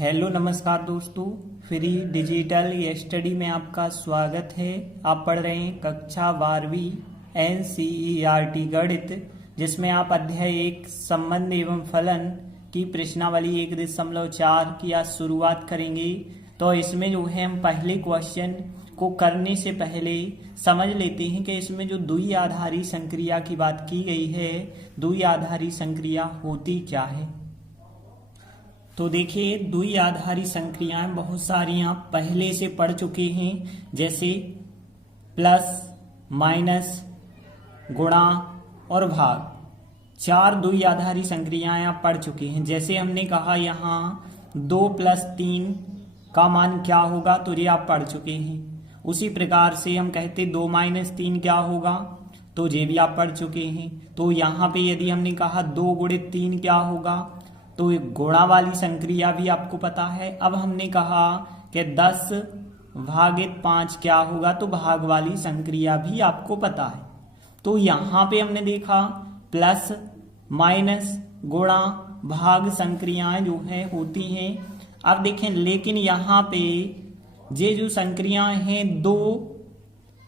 Hello नमस्कार दोस्तों, free digital study में आपका स्वागत है। आप पढ़ रहे हैं कक्षा 12वीं NCERT गणित, जिसमें आप अध्याय 1 संबंध एवं फलन की प्रश्नावली 1.4 की आज शुरुआत करेंगे। तो इसमें जो है हम पहले क्वेश्चन को करने से पहले समझ लेते हैं कि इसमें जो द्विआधारी संक्रिया की बात की गई है, द्विआधारी संक्रिया होती क्या है। तो देखिए, द्विआधारी संक्रियाएं बहुत सारी आप पहले से पढ़ चुके हैं, जैसे प्लस, माइनस, गुणा और भाग। 4 द्विआधारी संक्रियाएं आप पढ़ चुके हैं। जैसे हमने कहा यहाँ 2 + 3 का मान क्या होगा, तो ये आप पढ़ चुके हैं। उसी प्रकार से हम कहते 2 - 3 क्या होगा, तो ये भी आप पढ़ चुके हैं। तो यहाँ पे यदि हमने कहा 2 × 3 क्या होगा, तो गुणा वाली संक्रिया भी आपको पता है। अब हमने कहा कि 10/5 क्या होगा, तो भाग वाली संक्रिया भी आपको पता है। तो यहाँ पे हमने देखा प्लस, माइनस, गुणा, भाग संक्रियाएं जो है होती हैं। अब देखें, लेकिन यहाँ पे ये जो संक्रियाएं हैं दो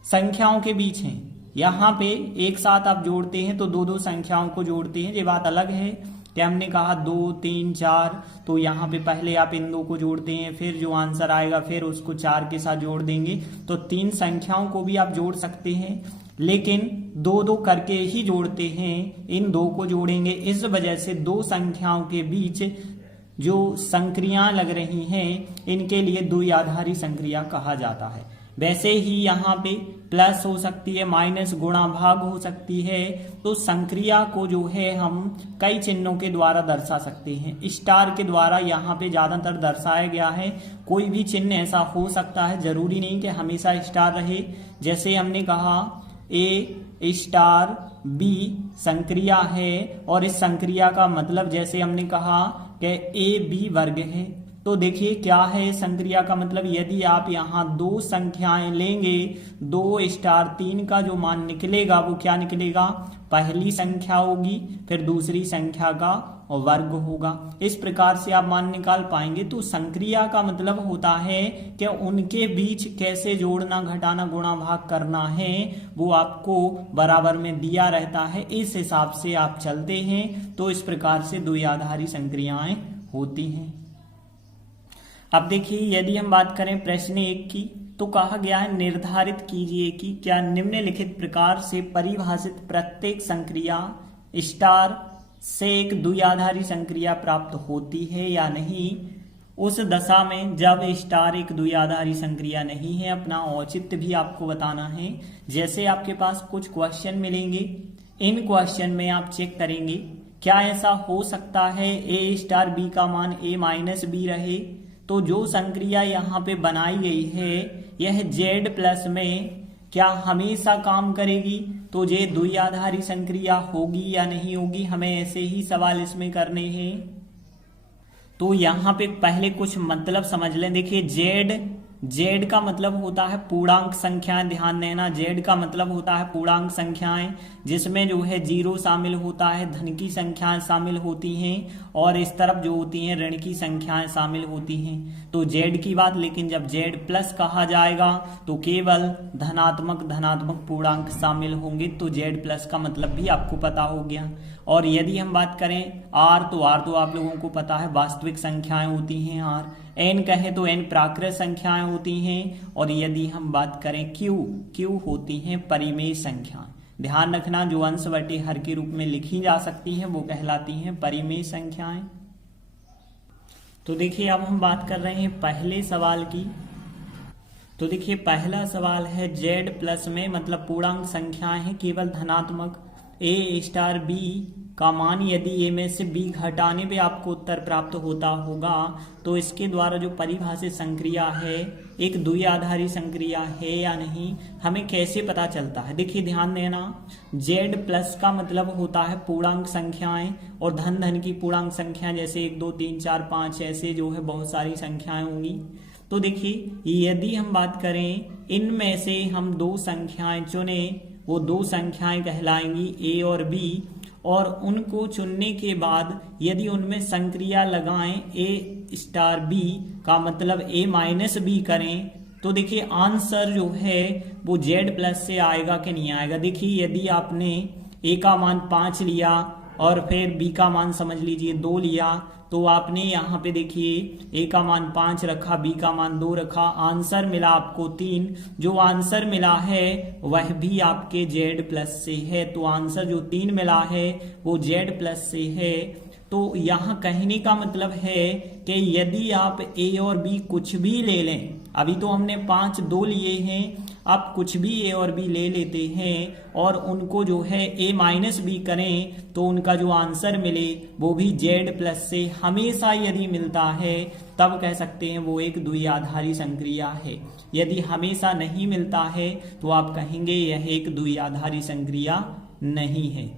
संख्याओं के बीच हैं। यहाँ पे एक साथ आप जोड़ते हैं तो दो संख्याओं को जोड़ते हैं, ये बात अलग है। क्या हमने कहा 2, 3, 4, तो यहाँ पे पहले आप इन 2 को जोड़ते हैं, फिर जो आंसर आएगा फिर उसको 4 के साथ जोड़ देंगे। तो 3 संख्याओं को भी आप जोड़ सकते हैं, लेकिन 2 करके ही जोड़ते हैं, इन 2 को जोड़ेंगे। इस वजह से 2 संख्याओं के बीच जो संक्रियाएं लग रही हैं, इनके लिए द्विआधारी संक्रिया कहा जाता है। वैसे ही यहाँ पे प्लस हो सकती है, माइनस, गुणा, भाग हो सकती है। तो संक्रिया को जो है हम कई चिन्हों के द्वारा दर्शा सकते हैं। स्टार के द्वारा यहाँ पे ज्यादातर दर्शाया गया है। कोई भी चिन्ह ऐसा हो सकता है, जरूरी नहीं कि हमेशा स्टार रहे। जैसे हमने कहा A*B संक्रिया है, और इस संक्रिया का मतलब जैसे हमने कहा कि AB वर्ग है। तो देखिए क्या है संक्रिया का मतलब, यदि आप यहाँ 2 संख्याएं लेंगे, 2*3 का जो मान निकलेगा वो क्या निकलेगा, पहली संख्या होगी, फिर दूसरी संख्या का वर्ग होगा। इस प्रकार से आप मान निकाल पाएंगे। तो संक्रिया का मतलब होता है कि उनके बीच कैसे जोड़ना, घटाना, गुणा, भाग करना है, वो आपको बराबर में दिया रहता है। इस हिसाब से आप चलते हैं। तो इस प्रकार से द्विआधारी संक्रियाएं होती हैं। अब देखिए, यदि हम बात करें प्रश्न 1 की, तो कहा गया है निर्धारित कीजिए कि क्या निम्नलिखित प्रकार से परिभाषित प्रत्येक संक्रिया स्टार से एक द्विआधारी संक्रिया प्राप्त होती है या नहीं। उस दशा में जब स्टार एक द्विआधारी संक्रिया नहीं है, अपना औचित्य भी आपको बताना है। जैसे आपके पास कुछ क्वेश्चन मिलेंगे, इन क्वेश्चन में आप चेक करेंगे क्या ऐसा हो सकता है A*B का मान A-B रहे। तो जो संक्रिया यहाँ पे बनाई गई है, यह Z+ में क्या हमेशा काम करेगी, तो ये द्विआधारी संक्रिया होगी या नहीं होगी, हमें ऐसे ही सवाल इसमें करने हैं। तो यहाँ पे पहले कुछ मतलब समझ लें। देखिए, Z का मतलब होता है पूर्णांक संख्याएं, ध्यान देना। Z का मतलब होता है पूर्णांक संख्याएं, जिसमें जो है 0 शामिल होता है, धन की संख्याएं शामिल होती हैं, और इस तरफ जो होती हैं ऋण की संख्याएं शामिल होती हैं। तो Z की बात, लेकिन जब Z+ कहा जाएगा तो केवल धनात्मक पूर्णांक शामिल होंगे। तो Z+ का मतलब भी आपको पता हो गया। और यदि हम बात करें R, तो R तो आप लोगों को पता है वास्तविक संख्याएं होती हैं R। N कहें तो N प्राकृत संख्याएं होती हैं। और यदि हम बात करें Q होती हैं परिमेय संख्याएं। ध्यान रखना, जो अंश बटे हर के रूप में लिखी जा सकती हैं वो कहलाती हैं परिमेय संख्याएं। तो देखिए, अब हम बात कर रहे हैं पहले सवाल की। तो देखिए, पहला सवाल है Z+ में मतलब पूर्णांक संख्याएं हैं केवल धनात्मक। A*B का मान यदि A में से B घटाने पे आपको उत्तर प्राप्त होता होगा, तो इसके द्वारा जो परिभाषित संक्रिया है एक द्विआधारी संक्रिया है या नहीं, हमें कैसे पता चलता है। देखिए ध्यान देना, Z+ का मतलब होता है पूर्णांक संख्याएं, और धन की पूर्णांक संख्याएं जैसे 1, 2, 3, 4, 5 ऐसे जो है बहुत सारी संख्याएं होंगी। तो देखिए, यदि हम बात करें इनमें से हम 2 संख्याएं चुने, वो 2 संख्याएं कहलाएंगी A और B, और उनको चुनने के बाद यदि उनमें संक्रिया लगाएं ए स्टार बी का मतलब ए माइनस बी करें तो देखिए आंसर जो है वो जेड प्लस से आएगा कि नहीं आएगा। देखिए यदि आपने ए का मान 5 लिया और फिर बी का मान समझ लीजिए 2 लिया तो आपने यहाँ पे देखिए ए का मान 5 रखा, बी का मान 2 रखा, आंसर मिला आपको 3। जो आंसर मिला है वह भी आपके जेड प्लस से है। तो आंसर जो 3 मिला है वो जेड प्लस से है। तो यहाँ कहने का मतलब है कि यदि आप ए और बी कुछ भी ले लें, अभी तो हमने 5 2 लिए हैं, आप कुछ भी ए और बी ले लेते हैं और उनको जो है ए माइनस बी करें तो उनका जो आंसर मिले वो भी जेड प्लस से हमेशा यदि मिलता है तब कह सकते हैं वो एक द्विआधारी संक्रिया है। यदि हमेशा नहीं मिलता है तो आप कहेंगे यह एक द्विआधारी संक्रिया नहीं है।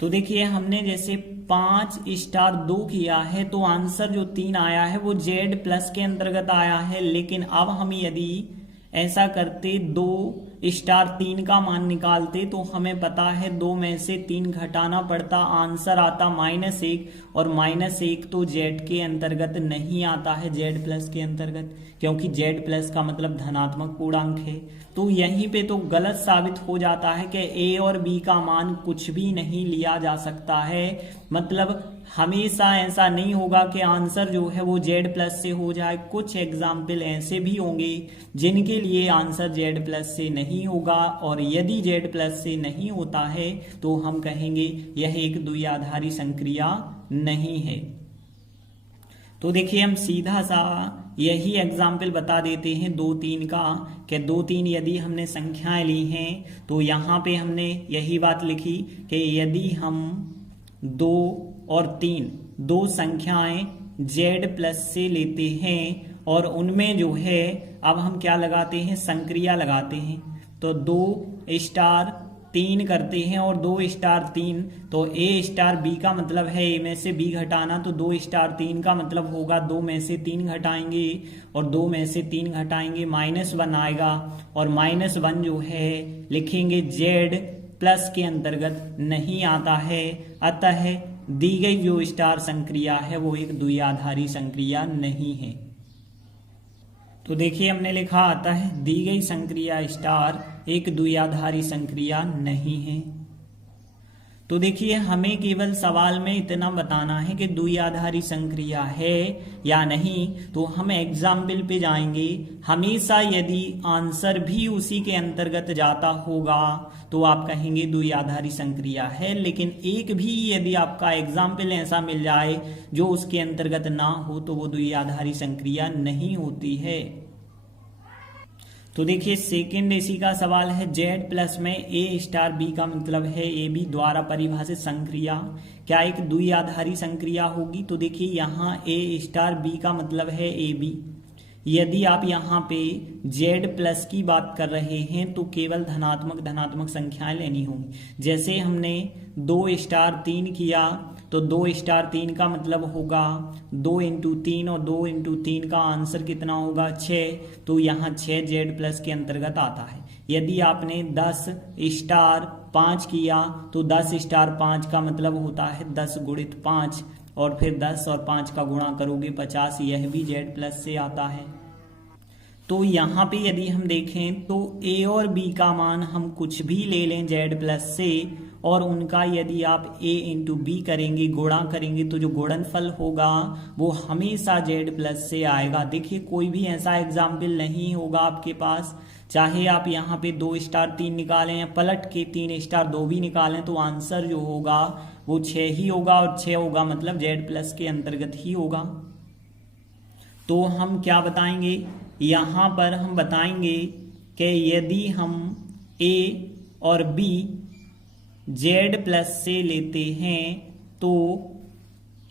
तो देखिए हमने जैसे 5 स्टार 2 किया है तो आंसर जो 3 आया है वो जेड प्लस के अंतर्गत आया है। लेकिन अब हम यदि ऐसा करते 2 स्टार 3 का मान निकालते तो हमें पता है 2 में से 3 घटाना पड़ता, आंसर आता -1 और -1 तो जेड के अंतर्गत नहीं आता है, जेड प्लस के अंतर्गत, क्योंकि जेड प्लस का मतलब धनात्मक पूर्णांक है। तो यहीं पे तो गलत साबित हो जाता है कि ए और बी का मान कुछ भी नहीं लिया जा सकता है। मतलब हमेशा ऐसा नहीं होगा कि आंसर जो है वो जेड प्लस से हो जाए। कुछ एग्जाम्पल ऐसे भी होंगे जिनके लिए आंसर जेड प्लस से नहीं होगा, और यदि जेड प्लस से नहीं होता है तो हम कहेंगे यह एक द्विआधारी संक्रिया नहीं है। तो देखिए हम सीधा सा यही एग्जाम्पल बता देते हैं 2 3 का, कि 2 3 यदि हमने संख्याएं ली हैं तो यहाँ पे हमने यही बात लिखी कि यदि हम 2 और 3 2 संख्याएं जेड प्लस से लेते हैं और उनमें जो है अब हम क्या लगाते हैं, संक्रिया लगाते हैं। तो 2 स्टार 3 करते हैं और 2 स्टार 3, तो ए स्टार बी का मतलब है ए में से बी घटाना, तो 2 स्टार 3 का मतलब होगा 2 में से 3 घटाएंगे और 2 में से 3 घटाएंगे -1 आएगा, और -1 जो है लिखेंगे जेड प्लस के अंतर्गत नहीं आता है। अतः दी गई जो स्टार संक्रिया है वो एक द्विआधारी संक्रिया नहीं है। तो देखिए हमने लिखा आता है दी गई संक्रिया स्टार एक द्विआधारी संक्रिया नहीं है। तो देखिए हमें केवल सवाल में इतना बताना है कि द्विआधारी संक्रिया है या नहीं, तो हम एग्जाम्पल पे जाएंगे। हमेशा यदि आंसर भी उसी के अंतर्गत जाता होगा तो आप कहेंगे द्विआधारी संक्रिया है, लेकिन एक भी यदि आपका एग्जाम्पल ऐसा मिल जाए जो उसके अंतर्गत ना हो तो वो द्विआधारी संक्रिया नहीं होती है। तो देखिए सेकंड इसी का सवाल है, जेड प्लस में ए स्टार बी का मतलब है ए बी द्वारा परिभाषित संक्रिया क्या एक द्विआधारी संक्रिया होगी। तो देखिए यहाँ ए स्टार बी का मतलब है ए बी। यदि आप यहाँ पे जेड प्लस की बात कर रहे हैं तो केवल धनात्मक संख्याएं लेनी होंगी। जैसे हमने 2 स्टार 3 किया तो 2 स्टार 3 का मतलब होगा 2 × 3 और 2 × 3 का आंसर कितना होगा 6, तो यहाँ 6 जेड प्लस के अंतर्गत आता है। यदि आपने 10 स्टार 5 किया तो 10 स्टार 5 का मतलब होता है 10 × 5 और फिर 10 और 5 का गुणा करोगे 50, यह भी जेड प्लस से आता है। तो यहाँ पे यदि हम देखें तो ए और बी का मान हम कुछ भी ले लें जेड प्लस से, और उनका यदि आप a × b करेंगे, गुणा करेंगे, तो जो गुणनफल होगा वो हमेशा जेड प्लस से आएगा। देखिए कोई भी ऐसा एग्जाम्पल नहीं होगा आपके पास, चाहे आप यहाँ पे 2 स्टार 3 निकालें या पलट के 3 स्टार 2 भी निकालें तो आंसर जो होगा वो 6 ही होगा, और 6 होगा मतलब जेड प्लस के अंतर्गत ही होगा। तो हम क्या बताएंगे, यहाँ पर हम बताएंगे कि यदि हम a और b जेड प्लस से लेते हैं तो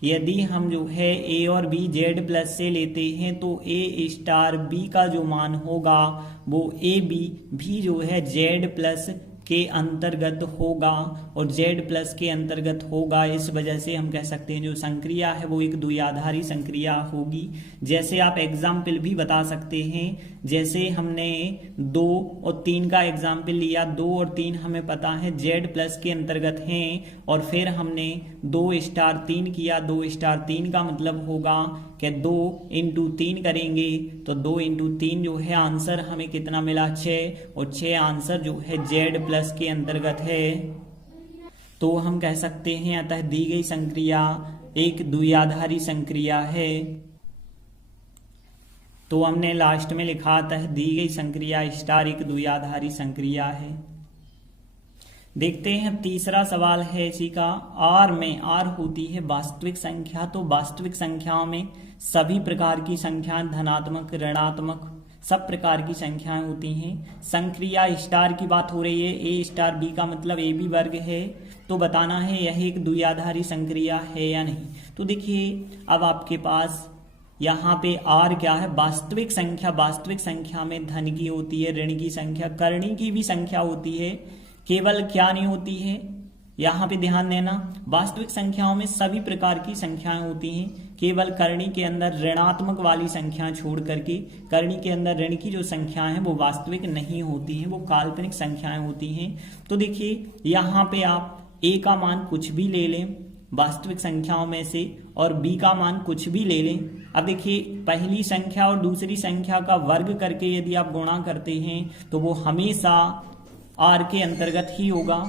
यदि हम जो है ए और बी जेड प्लस से लेते हैं तो ए स्टार बी का जो मान होगा वो ए बी भी जो है जेड प्लस के अंतर्गत होगा और z प्लस के अंतर्गत होगा। इस वजह से हम कह सकते हैं जो संक्रिया है वो एक द्विआधारी संक्रिया होगी। जैसे आप एग्जाम्पल भी बता सकते हैं, जैसे हमने 2 और 3 का एग्जाम्पल लिया। 2 और 3 हमें पता है z प्लस के अंतर्गत हैं और फिर हमने 2 स्टार 3 किया। 2 स्टार 3 का मतलब होगा कि 2 इंटू 3 करेंगे तो 2 इंटू 3 जो है आंसर हमें कितना मिला 6 और 6 आंसर जो है z प्लस के अंतर्गत है। तो हम कह सकते हैं अतः दी गई संक्रिया एक द्विआधारी संक्रिया है। तो हमने लास्ट में लिखा अतः दी गई संक्रिया स्टार एक द्विआधारी संक्रिया है। देखते हैं तीसरा सवाल है इसी का। आर में, आर होती है वास्तविक संख्या। तो वास्तविक संख्याओं में सभी प्रकार की संख्याएं धनात्मक ऋणात्मक सब प्रकार की संख्याएं होती हैं। संक्रिया स्टार की बात हो रही है, ए स्टार बी का मतलब ए बी वर्ग है। तो बताना है यह एक द्विआधारी संक्रिया है या नहीं। तो देखिए अब आपके पास यहाँ पे आर क्या है, वास्तविक संख्या। वास्तविक संख्या में धन की होती है, ऋण की संख्या, करणी की भी संख्या होती है। केवल क्या नहीं होती है, यहाँ पे ध्यान देना, वास्तविक संख्याओं में सभी प्रकार की संख्याएं होती हैं। केवल करणी के अंदर ऋणात्मक वाली संख्याएं छोड़ करके, करणी के अंदर ऋण की जो संख्याएं हैं वो वास्तविक नहीं होती हैं, वो काल्पनिक संख्याएं होती हैं। तो देखिए यहाँ पे आप ए का मान कुछ भी ले लें वास्तविक संख्याओं में से और बी का मान कुछ भी ले लें। अब देखिए पहली संख्या और दूसरी संख्या का वर्ग करके यदि आप गुणा करते हैं तो वो हमेशा आर के अंतर्गत ही होगा।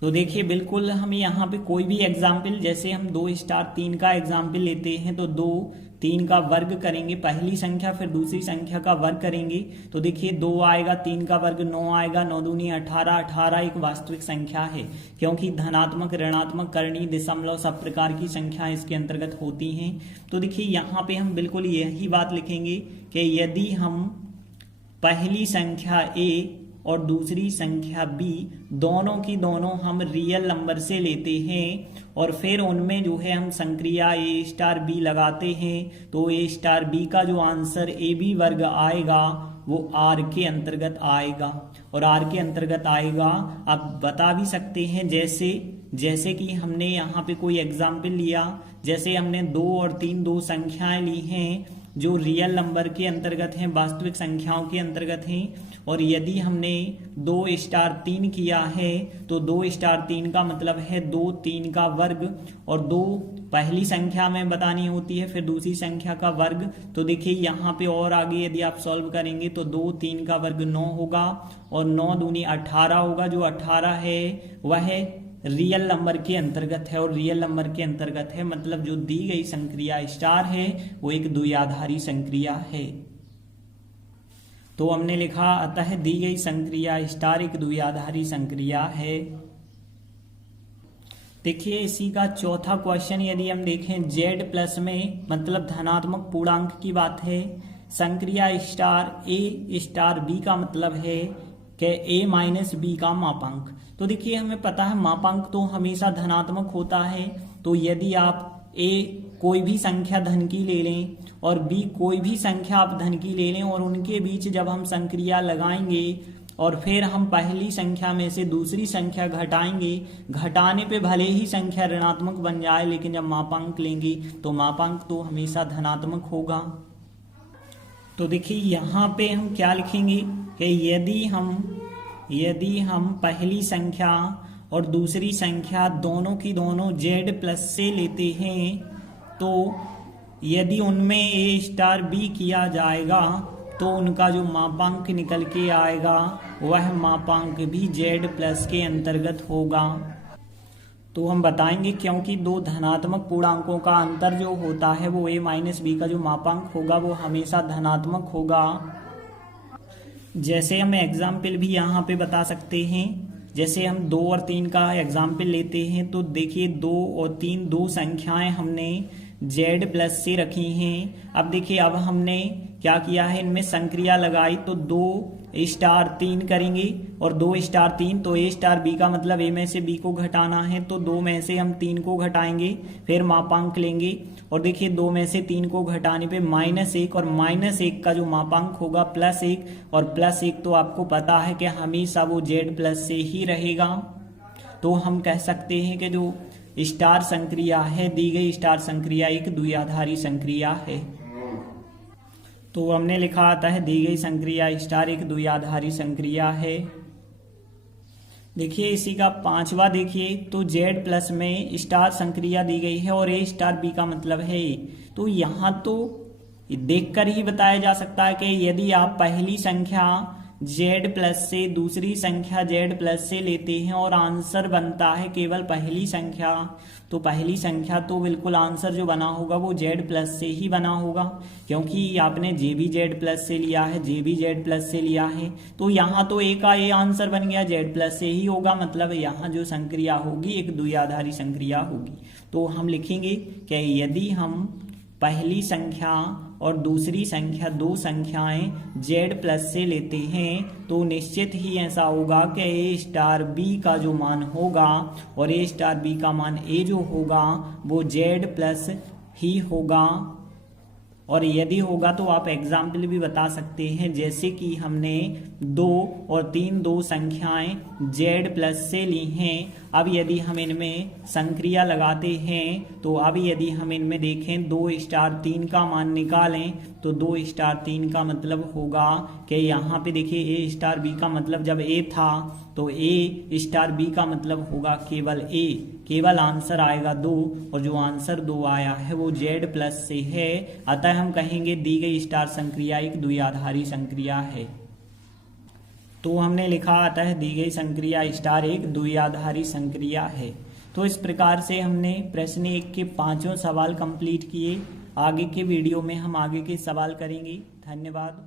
तो देखिए बिल्कुल हम यहाँ पे कोई भी एग्जाम्पल, जैसे हम 2 स्टार 3 का एग्जाम्पल लेते हैं तो 2 3 का वर्ग करेंगे पहली संख्या, फिर दूसरी संख्या का वर्ग करेंगे तो देखिए 2 आएगा, 3 का वर्ग 9 आएगा, 9 दूनी 18, 18 एक वास्तविक संख्या है क्योंकि धनात्मक ऋणात्मक करणी दशमलव सब प्रकार की संख्याएं इसके अंतर्गत होती हैं। तो देखिए यहाँ पे हम बिल्कुल यही बात लिखेंगे कि यदि हम पहली संख्या ए और दूसरी संख्या बी दोनों की दोनों हम रियल नंबर से लेते हैं और फिर उनमें जो है हम संक्रिया ए स्टार बी लगाते हैं तो ए स्टार बी का जो आंसर ए बी वर्ग आएगा वो आर के अंतर्गत आएगा। और आर के अंतर्गत आएगा आप बता भी सकते हैं, जैसे कि हमने यहाँ पे कोई एग्जाम्पल लिया, जैसे हमने 2 और 3 दो संख्याएं ली हैं जो रियल नंबर के अंतर्गत हैं, वास्तविक संख्याओं के अंतर्गत हैं। और यदि हमने 2 स्टार 3 किया है तो 2 स्टार 3 का मतलब है 2 3 का वर्ग और 2 पहली संख्या में बतानी होती है, फिर दूसरी संख्या का वर्ग। तो देखिए यहाँ पे और आगे यदि आप सॉल्व करेंगे तो 2 3 का वर्ग 9 होगा और 9 दूनी 18 होगा। जो 18 है वह रियल नंबर के अंतर्गत है और रियल नंबर के अंतर्गत है मतलब जो दी गई संक्रिया स्टार है वो एक द्विआधारी संक्रिया है। तो हमने लिखा अतः दी गई संक्रिया स्टार एक द्विआधारी संक्रिया है। देखिए इसी का चौथा क्वेश्चन यदि हम देखें, z प्लस में मतलब धनात्मक पूर्णांक की बात है। संक्रिया स्टार ए स्टार बी का मतलब है कि a माइनस बी का मापांक। तो देखिए हमें पता है मापांक तो हमेशा धनात्मक होता है। तो यदि आप a कोई भी संख्या धन की ले लें और b कोई भी संख्या आप धन की ले लें और उनके बीच जब हम संक्रिया लगाएंगे और फिर हम पहली संख्या में से दूसरी संख्या घटाएंगे, घटाने पे भले ही संख्या ऋणात्मक बन जाए लेकिन जब मापांक लेंगे तो मापांक तो हमेशा धनात्मक होगा। तो देखिए यहाँ पे हम क्या लिखेंगे कि यदि हम पहली संख्या और दूसरी संख्या दोनों की दोनों z प्लस से लेते हैं तो यदि उनमें a स्टार b किया जाएगा तो उनका जो मापांक निकल के आएगा वह मापांक भी z प्लस के अंतर्गत होगा। तो हम बताएंगे क्योंकि दो धनात्मक पूर्णांकों का अंतर जो होता है वो a माइनस बी का जो मापांक होगा वो हमेशा धनात्मक होगा। जैसे हम एग्जाम्पल भी यहाँ पे बता सकते हैं, जैसे हम 2 और 3 का एग्जाम्पल लेते हैं तो देखिए 2 और 3 दो संख्याएं हमने जेड प्लस से रखी हैं। अब देखिए अब हमने क्या किया है, इनमें संक्रिया लगाई तो 2 स्टार 3 करेंगे और 2 स्टार 3 तो ए स्टार बी का मतलब ए में से बी को घटाना है, तो 2 में से हम 3 को घटाएंगे, फिर मापांक लेंगे और देखिए 2 में से 3 को घटाने पे -1 और -1 का जो मापांक होगा +1 और +1 तो आपको पता है कि हमेशा वो जेड प्लस से ही रहेगा। तो हम कह सकते हैं कि जो स्टार संक्रिया है, दी गई स्टार संक्रिया एक द्विआधारी संक्रिया है। तो हमने लिखा आता है दी गई संक्रिया स्टार एक द्विआधारी संक्रिया है। देखिए इसी का 5वां देखिए, तो जेड प्लस में स्टार संक्रिया दी गई है और ए स्टार बी का मतलब है ए। तो यहाँ तो देखकर ही बताया जा सकता है कि यदि आप पहली संख्या जेड प्लस से दूसरी संख्या जेड प्लस से लेते हैं और आंसर बनता है केवल पहली संख्या, तो पहली संख्या तो बिल्कुल आंसर जो बना होगा वो जेड प्लस से ही बना होगा, क्योंकि आपने जे भी जेड प्लस से लिया है, जे भी जेड प्लस से लिया है, तो यहाँ तो ए का ए आंसर बन गया, जेड प्लस से ही होगा, मतलब यहाँ जो संक्रिया होगी एक द्विआधारी संक्रिया होगी। तो हम लिखेंगे कि यदि हम पहली संख्या और दूसरी संख्या, दो संख्याएं जेड प्लस से लेते हैं तो निश्चित ही ऐसा होगा कि ए स्टार बी का जो मान होगा और ए स्टार बी का मान ए जो होगा वो जेड प्लस ही होगा। और यदि होगा तो आप एग्जाम्पल भी बता सकते हैं, जैसे कि हमने 2 और 3 दो संख्याएं जेड प्लस से ली हैं। अब यदि हम इनमें संक्रिया लगाते हैं तो अब यदि हम इनमें देखें 2 स्टार 3 का मान निकालें तो 2 स्टार 3 का मतलब होगा कि यहाँ पे देखिए ए स्टार बी का मतलब जब ए था तो ए स्टार बी का मतलब होगा केवल ए, केवल आंसर आएगा 2 और जो आंसर 2 आया है वो जेड प्लस से है। अतः हम कहेंगे दी गई स्टार संक्रिया एक द्विआधारी संक्रिया है। तो हमने लिखा आता है दी गई संक्रिया स्टार एक द्विआधारी संक्रिया है। तो इस प्रकार से हमने प्रश्न 1 के 5 सवाल कंप्लीट किए। आगे के वीडियो में हम आगे के सवाल करेंगे। धन्यवाद।